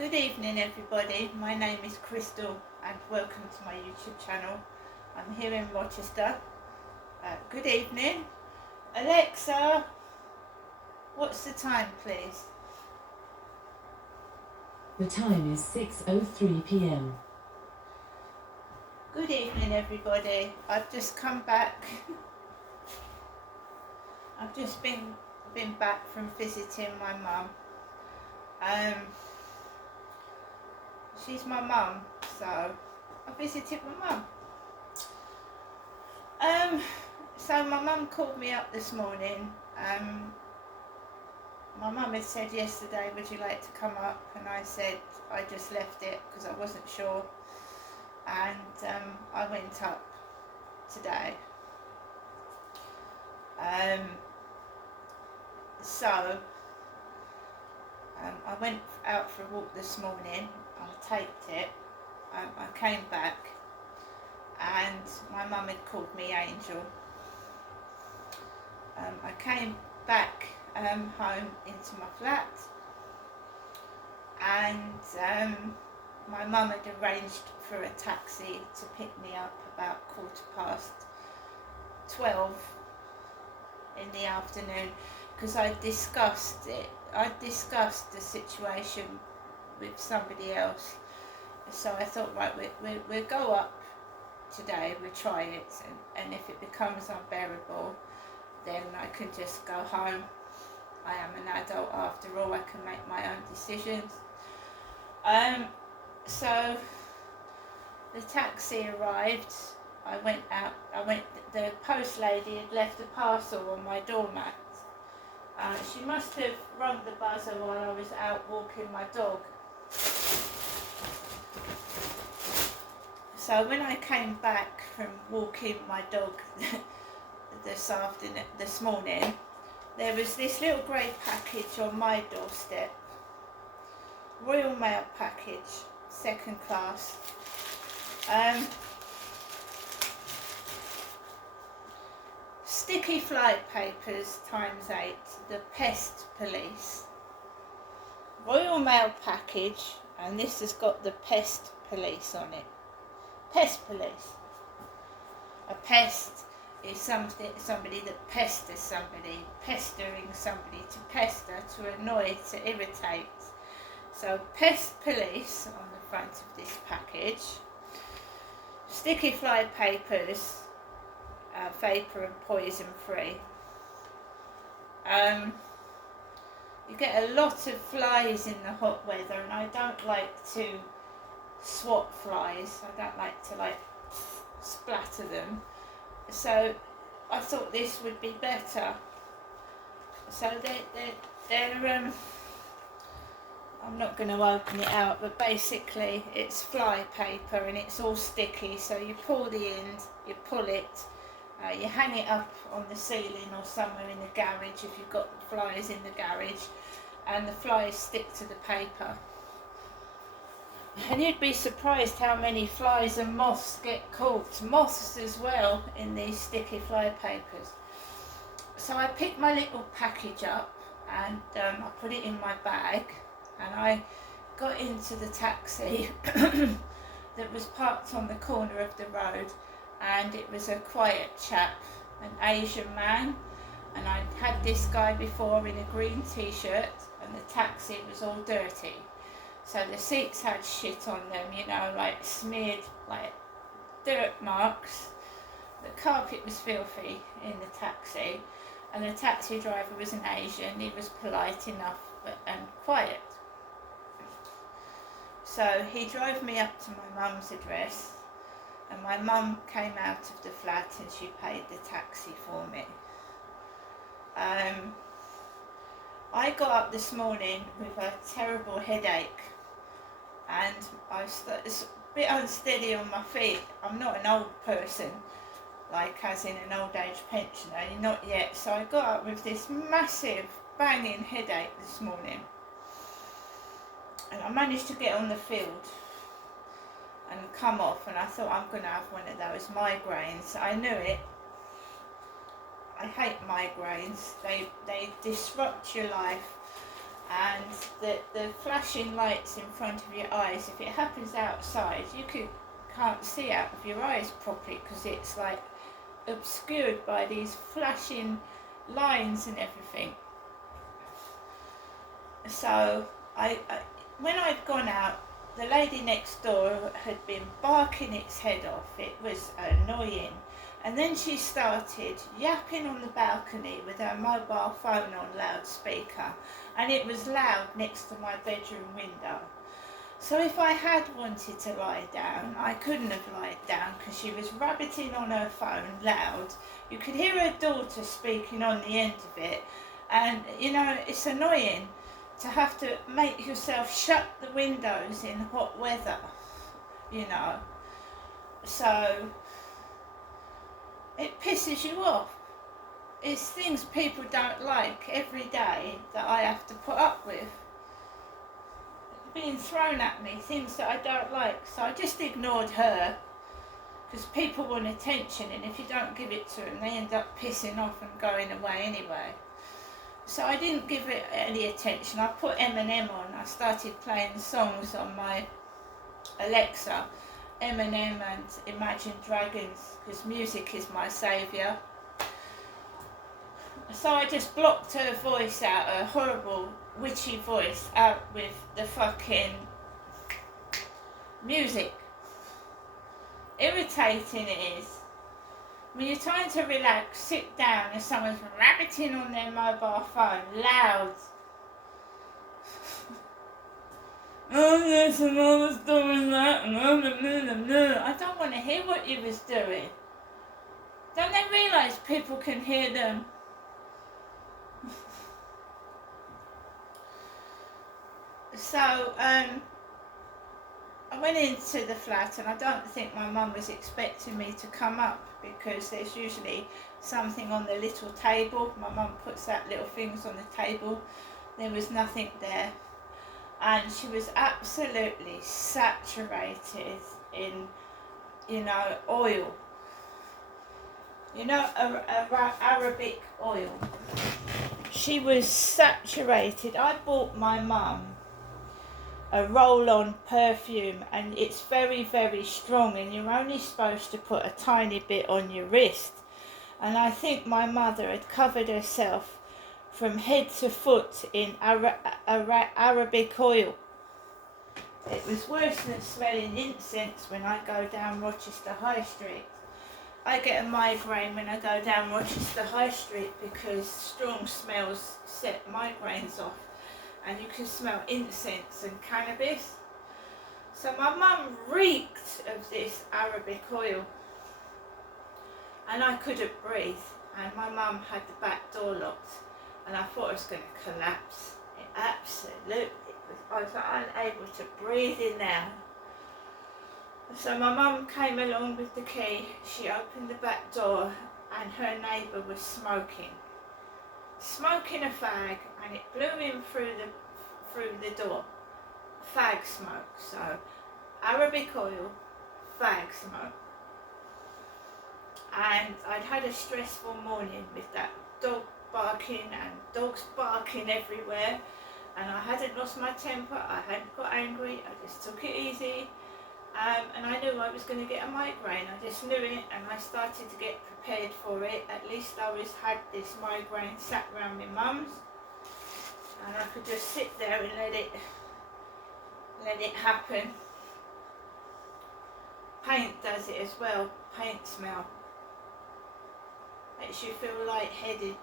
Good evening everybody, my name is Crystal and welcome to my YouTube channel. I'm here in Rochester. Good evening. Alexa, what's the time please? The time is 6:03 p.m. Good evening everybody, I've just come back. I've just been back from visiting my mum. She's my mum, so I visited my mum. So my mum called me up this morning. My mum had said yesterday, would you like to come up? And I said I just left it because I wasn't sure. And I went up today. I went out for a walk this morning. I taped it. I came back and my mum had called me Angel. I came back home into my flat and my mum had arranged for a taxi to pick me up about 12:15 in the afternoon because I discussed the situation with somebody else. So I thought, right, we'll go up today, we'll try it, and if it becomes unbearable, then I can just go home. I am an adult after all, I can make my own decisions. So the taxi arrived, I went out, the post lady had left a parcel on my doormat. She must have rung the buzzer while I was out walking my dog. So when I came back from walking my dog this morning, there was this little grey package on my doorstep. Royal Mail package, second class. Sticky fly papers ×8, the pest police. Royal Mail package, and this has got the pest police on it. Pest police. A pest is somebody that pesters somebody, pestering somebody, to pester, to annoy, to irritate. So pest police on the front of this package. Sticky fly papers, vapor and poison free. You get a lot of flies in the hot weather, and I don't like to swat flies. I don't like to splatter them. So I thought this would be better. So they're I'm not going to open it out, but basically it's fly paper and it's all sticky. So you pull the end, you pull it, you hang it up on the ceiling or somewhere in the garage if you've got flies in the garage, and the flies stick to the paper. And you'd be surprised how many flies and moths get caught, moths as well, in these sticky fly papers. So I picked my little package up and I put it in my bag, and I got into the taxi that was parked on the corner of the road, and it was a quiet chap, an Asian man, and I'd had this guy before in a green t-shirt, and the taxi was all dirty. So the seats had shit on them, smeared, dirt marks. The carpet was filthy in the taxi, and the taxi driver was an Asian. He was polite enough and quiet. So he drove me up to my mum's address, and my mum came out of the flat and she paid the taxi for me. I got up this morning with a terrible headache, and I was a bit unsteady on my feet. I'm not an old person, as in an old age pensioner, not yet. So I got up with this massive banging headache this morning, and I managed to get on the field and come off, and I thought, I'm going to have one of those migraines. I knew it. I hate migraines. They disrupt your life. and the flashing lights in front of your eyes, if it happens outside, you can't see out of your eyes properly because it's like obscured by these flashing lines and everything. So when I'd gone out, the lady next door had been barking its head off. It was annoying. And then she started yapping on the balcony with her mobile phone on loudspeaker, and it was loud next to my bedroom window. So if I had wanted to lie down, I couldn't have lied down because she was rabbiting on her phone loud. You could hear her daughter speaking on the end of it, and you know, it's annoying to have to make yourself shut the windows in hot weather, you know. So it pisses you off. It's things people don't like every day that I have to put up with. Being thrown at me, things that I don't like. So I just ignored her because people want attention, and if you don't give it to them, they end up pissing off and going away anyway. So I didn't give it any attention. I put Eminem on. I started playing songs on my Alexa, Eminem and Imagine Dragons, because music is my saviour. So I just blocked her voice out, her horrible witchy voice, out with the fucking music. Irritating it is. When you're trying to relax, sit down and someone's rabbiting on their mobile phone, loud. Oh yes, and I was doing that, and I don't want to hear what you was doing. Don't they realise people can hear them? So, I went into the flat, and I don't think my mum was expecting me to come up because there's usually something on the little table. My mum puts out little things on the table. There was nothing there. And she was absolutely saturated in, you know, oil. You know, Arabic oil. She was saturated. I bought my mum a roll-on perfume, and it's very, very strong, and you're only supposed to put a tiny bit on your wrist. And I think my mother had covered herself from head to foot in Arabic oil. It was worse than smelling incense when I go down Rochester High Street. I get a migraine when I go down Rochester High Street because strong smells set migraines off. And you can smell incense and cannabis. So my mum reeked of this Arabic oil, and I couldn't breathe, and my mum had the back door locked, and I thought I was going to collapse. It absolutely was. I was unable to breathe in there. So my mum came along with the key. She opened the back door, and her neighbour was smoking a fag, and it blew in through the door. Fag smoke. So Arabic oil, fag smoke. And I'd had a stressful morning with that dog barking and dogs barking everywhere, and I hadn't lost my temper, I hadn't got angry, I just took it easy. And I knew I was going to get a migraine. I just knew it, and I started to get prepared for it. At least I had this migraine sat round my mum's, and I could just sit there and let it happen. Paint does it as well. Paint smell makes you feel lightheaded.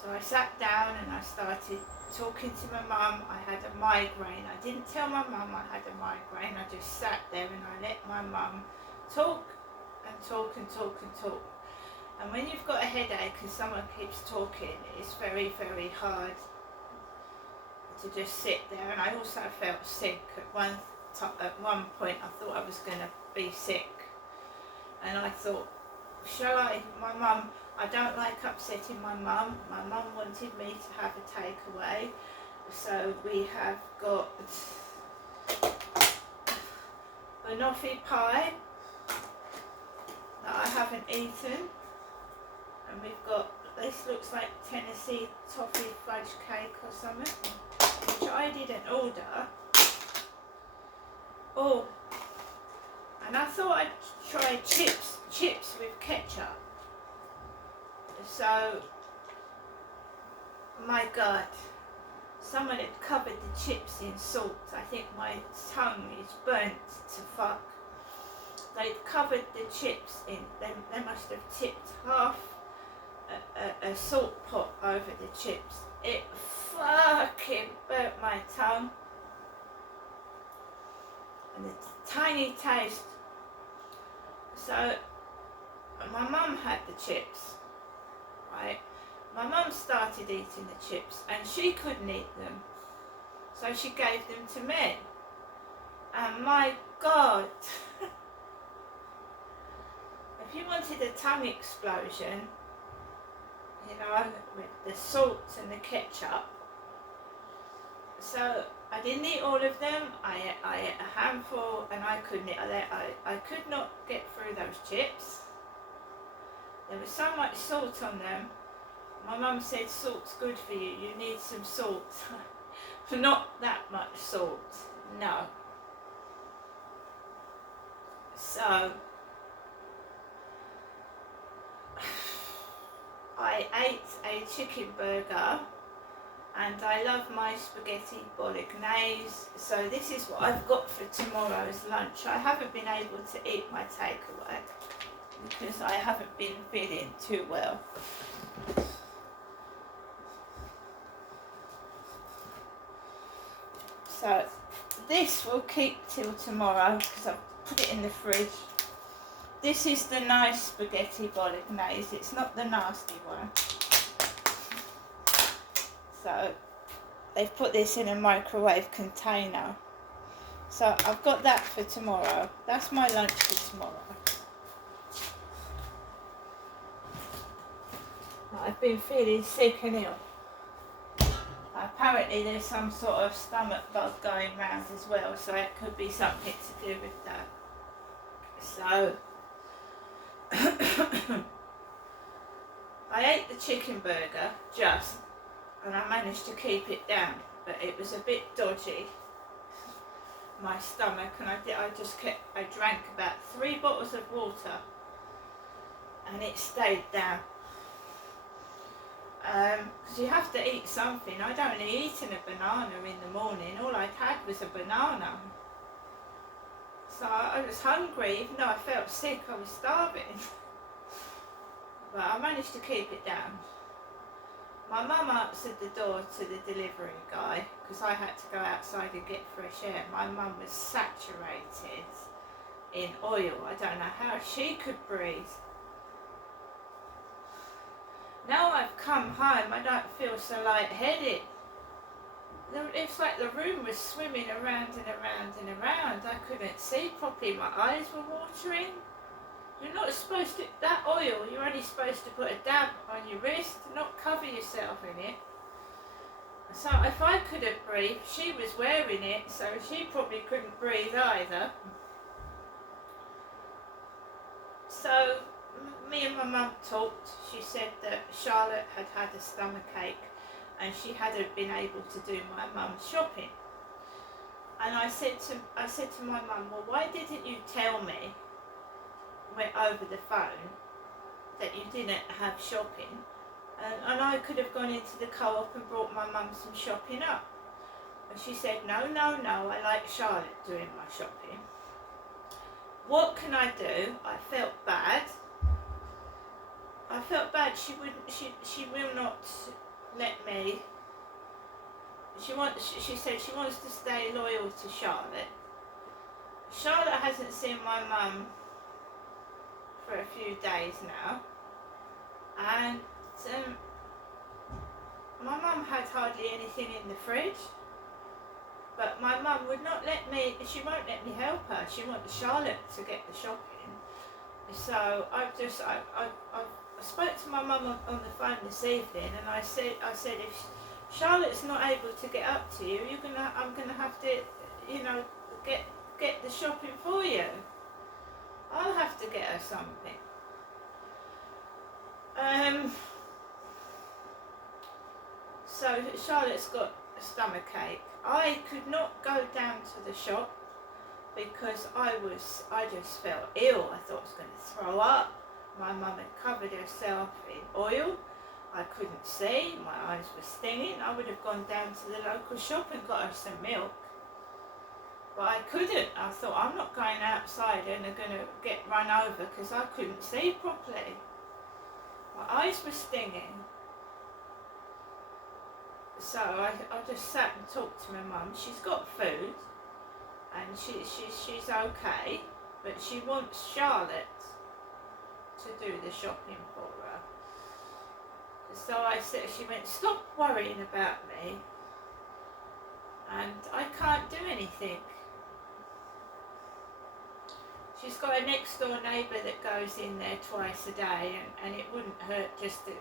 So I sat down and I started talking to my mum. I had a migraine. I didn't tell my mum I had a migraine. I just sat there and I let my mum talk and talk and talk and talk. And when you've got a headache and someone keeps talking, it's very, very hard to just sit there. And I also felt sick at one point. I thought I was going to be sick, and I thought, shall I? My mum, I don't like upsetting my mum. My mum wanted me to have a takeaway, so we have got banoffee pie that I haven't eaten, and we've got this looks like Tennessee toffee fudge cake or something, which I didn't order. Oh, and I thought I'd try chips with ketchup. So, my God, someone had covered the chips in salt. I think my tongue is burnt to fuck. They'd covered the chips in, they must have tipped half a salt pot over the chips. It fucking burnt my tongue. And the tiny taste. So, my mum had the chips, right? My mum started eating the chips and she couldn't eat them. So she gave them to me. And my God, if you wanted a tongue explosion, you know, with the salt and the ketchup. So I didn't eat all of them. I ate a handful and I couldn't eat. I could not get through those chips. There was so much salt on them. My mum said salt's good for you. You need some salt. Not that much salt. No. So I ate a chicken burger and I love my spaghetti bolognese. So this is what I've got for tomorrow's lunch. I haven't been able to eat my takeaway because I haven't been feeling too well. So this will keep till tomorrow because I've put it in the fridge. This is the nice spaghetti bolognese. It's not the nasty one. So they've put this in a microwave container. So I've got that for tomorrow. That's my lunch for tomorrow. I've been feeling sick and ill. Apparently there's some sort of stomach bug going round as well, so it could be something to do with that. So I ate the chicken burger just, and I managed to keep it down, but it was a bit dodgy, my stomach, and I drank about 3 bottles of water and it stayed down. Because you have to eat something. I'd only eaten a banana in the morning. All I'd had was a banana. So I was hungry, even though I felt sick, I was starving. But I managed to keep it down. My mum answered the door to the delivery guy because I had to go outside and get fresh air. My mum was saturated in oil. I don't know how she could breathe. Now I've come home, I don't feel so lightheaded. It's like the room was swimming around and around and around. I couldn't see properly, my eyes were watering. You're not supposed to, that oil, you're only supposed to put a dab on your wrist, not cover yourself in it. So if I couldn't breathe, she was wearing it, so she probably couldn't breathe either. So me and my mum talked. She said that Charlotte had had a stomach ache and she hadn't been able to do my mum's shopping. And I said to my mum, well, why didn't you tell me over the phone that you didn't have shopping? And I could have gone into the co-op and brought my mum some shopping up. And she said, no, I like Charlotte doing my shopping. What can I do? I felt bad. She will not let me. She said she wants to stay loyal to Charlotte. Charlotte hasn't seen my mum for a few days now, and my mum had hardly anything in the fridge. But my mum would not let me. She won't let me help her. She wants Charlotte to get the shopping. So I spoke to my mum on the phone this evening, and I said if Charlotte's not able to get up to you, I'm gonna have to, get the shopping for you. I'll have to get her something. So Charlotte's got a stomachache. I could not go down to the shop because I just felt ill. I thought I was going to throw up. My mum had covered herself in oil. I couldn't see. My eyes were stinging. I would have gone down to the local shop and got her some milk. But I couldn't. I thought, I'm not going outside and they're going to get run over because I couldn't see properly. My eyes were stinging. So I just sat and talked to my mum. She's got food and she's okay, but she wants Charlotte to do the shopping for her. So I said, she went, stop worrying about me, and I can't do anything. She's got a next door neighbour that goes in there twice a day, and it wouldn't hurt just to,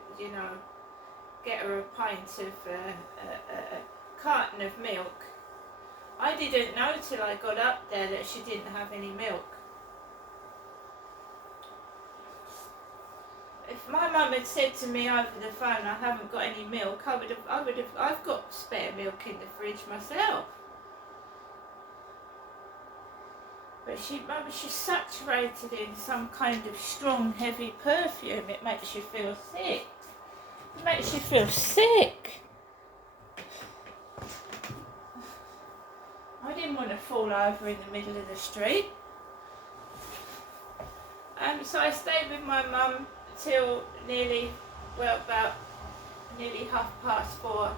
get her a pint of a carton of milk. I didn't know till I got up there that she didn't have any milk. If my mum had said to me over the phone, I haven't got any milk, I've got spare milk in the fridge myself. But she's saturated in some kind of strong, heavy perfume. It makes you feel sick. It makes you feel sick. I didn't want to fall over in the middle of the street. So I stayed with my mum till about nearly 4:30.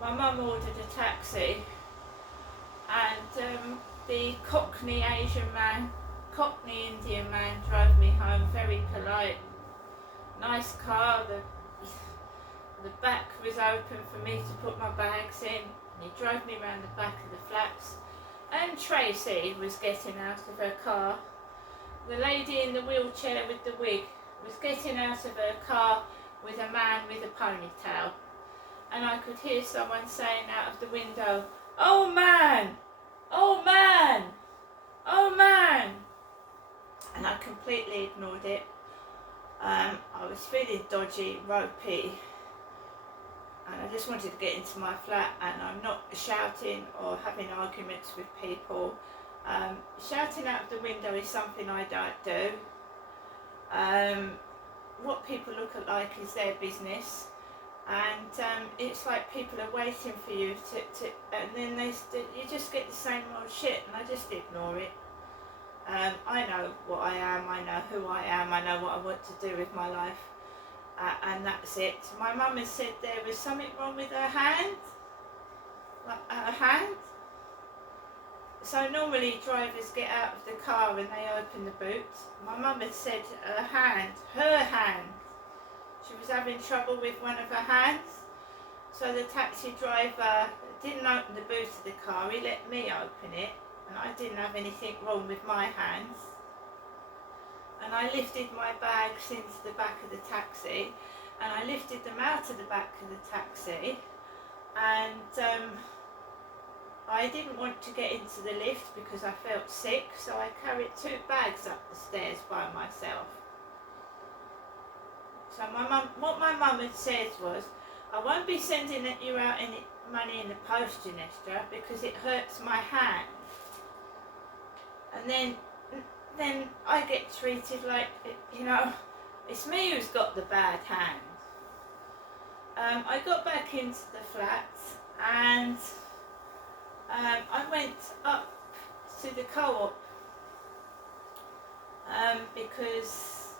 My mum ordered a taxi, and the Cockney Indian man drove me home, very polite. Nice car, the back was open for me to put my bags in. He drove me around the back of the flats, and Tracy was getting out of her car. The lady in the wheelchair with the wig was getting out of her car with a man with a ponytail, and I could hear someone saying out of the window, "Oh man! Oh man! Oh man!" And I completely ignored it. I was feeling dodgy, ropey, and I just wanted to get into my flat, and I'm not shouting or having arguments with people. Shouting out of the window is something I don't do. What people look like is their business, and it's like people are waiting for you to and then you just get the same old shit, and I just ignore it. I know what I am, I know who I am, I know what I want to do with my life, and that's it. My mum has said there was something wrong with her hand, her hand. So normally drivers get out of the car and they open the boot. My mum had said her hand, she was having trouble with one of her hands. So the taxi driver didn't open the boot of the car, he let me open it, and I didn't have anything wrong with my hands. And I lifted my bags into the back of the taxi, and I lifted them out of the back of the taxi, and I didn't want to get into the lift because I felt sick, so I carried 2 bags up the stairs by myself. So what my mum had said was, "I won't be sending you out any money in the post, Ginestra, because it hurts my hand." And then I get treated like, it's me who's got the bad hand. I got back into the flat, and I went up to the co-op because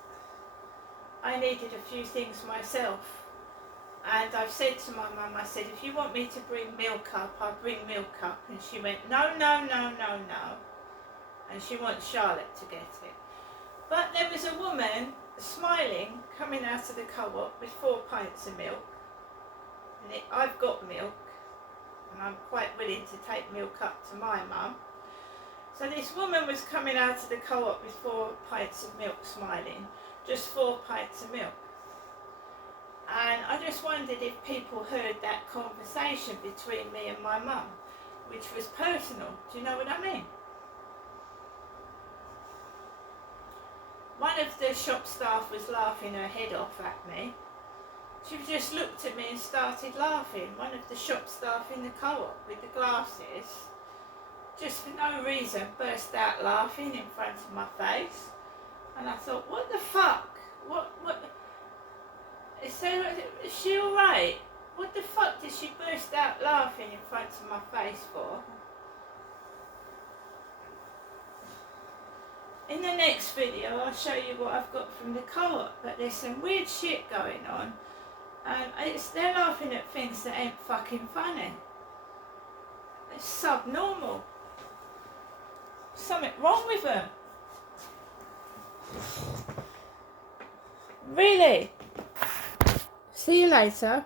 I needed a few things myself, and I've said to my mum, I said, "If you want me to bring milk up, I'll bring milk up," and she went, no, and she wants Charlotte to get it. But there was a woman smiling coming out of the co-op with 4 pints of milk, and I've got milk, and I'm quite willing to take milk up to my mum. So this woman was coming out of the co-op with 4 pints of milk, smiling, just 4 pints of milk. And I just wondered if people heard that conversation between me and my mum, which was personal. Do you know what I mean? One of the shop staff was laughing her head off at me. She just looked at me and started laughing. One of the shop staff in the co-op with the glasses, just for no reason, burst out laughing in front of my face. And I thought, what the fuck? What? Is she alright? What the fuck did she burst out laughing in front of my face for? In the next video I'll show you what I've got from the co-op, but there's some weird shit going on. They're laughing at things that ain't fucking funny. It's subnormal. Something wrong with them. Really? See you later.